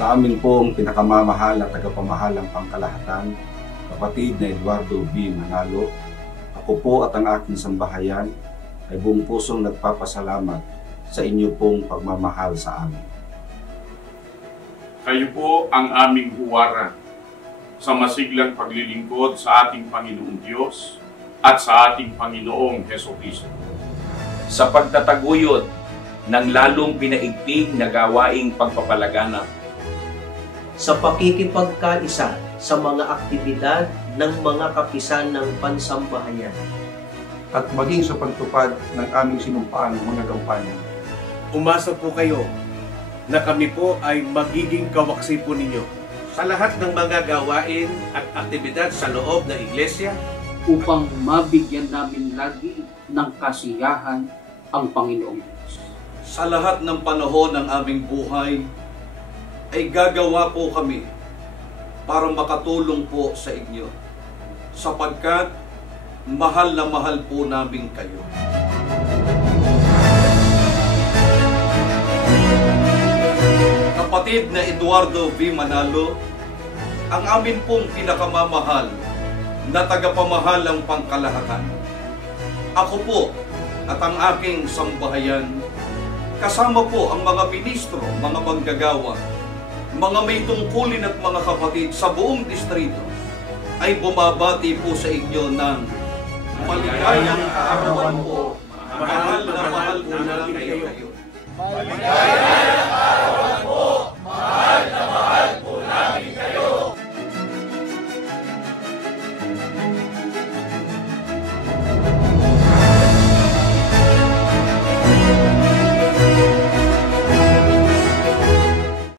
Sa amin pong pinakamamahal at tagapamahalang pangkalahatan, kapatid na Eduardo V. Manalo, ako po at ang aking sambahayan ay buong pusong nagpapasalamat sa inyo pong pagmamahal sa amin. Kayo po ang aming huwaran sa masiglang paglilingkod sa ating Panginoong Diyos at sa ating Panginoong Hesukristo. Sa pagtataguyod ng lalong pinaigting na gawaing pagpapalaganap, sa pakikipagkaisa sa mga aktibidad ng mga kapisan ng pansambahayan, at maging sa pagtupad ng aming sinumpaang mga gampanan. Umasa po kayo na kami po ay magiging kawaksi po ninyo sa lahat ng mga gawain at aktibidad sa loob ng iglesia upang mabigyan namin lagi ng kasiyahan ang Panginoong Diyos. Sa lahat ng panahon ng aming buhay, ay gagawa po kami para makatulong po sa inyo, sapagkat mahal na mahal po namin kayo. Kapatid na Eduardo V. Manalo, ang amin pong pinakamamahal na tagapamahalang pangkalahatan. Ako po at ang aking sambahayan, kasama po ang mga ministro, mga manggagawa, mga may tungkulin at mga kapatid sa buong distrito, ay bumabati po sa inyo ng maligayang kaarawan po, mahal na mahal